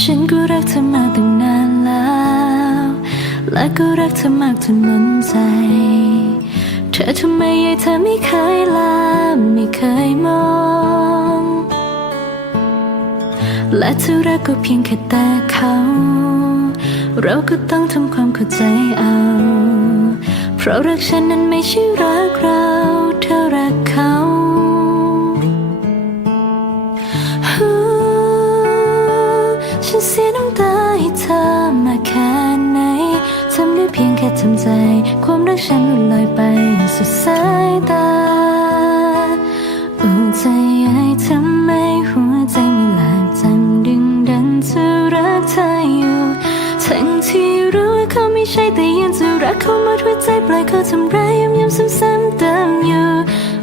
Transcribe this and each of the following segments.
ฉันก็รักเธอมาตั้งนานแล้ว และก็รักเธอมากจนล้นใจ เธอทำไมยายเธอไม่เคยลาไม่เคยมอง และเธอรักก็เพียงแค่แต่เขา เราก็ต้องทำความเข้าใจเอา เพราะรักฉันนั้นไม่ใช่รักเรา ฉันเสียน้ำตาให้เธอมาแค่ไหนทำได้เพียงแค่ทำใจ ความรักฉันลอยไปสุดสายตาโอ้ใจใหญ่ทำไมหัวใจไม่หลากจำดึงดันจะรักเธออยู่ ทั้งที่รู้ว่าเขาไม่ใช่แต่ยังจะรักเขาหมดหัวใจปล่อยเขาทำร้ายย้ำย้ำซ้ำๆเติมอยู่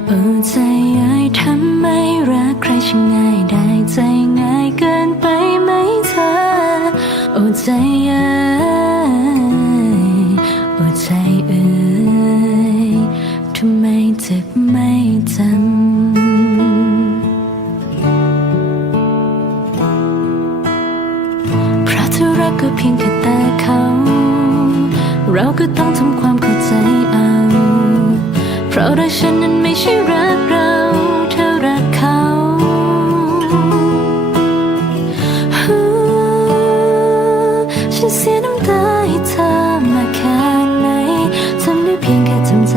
โอ้ใจใหญ่ทำไมรักใครช่างง่ายได้ใจ โอ้ใจเอ้ยโอ้ใจเอ้ยทำไมเจ็บไม่จำเพราะเธอรักก็เพียงแค่แต่เขา เราก็ต้องทำความ เสียน้ำตาให้เธอมาแค่ไหนทำได้เพียงแค่ทำใจ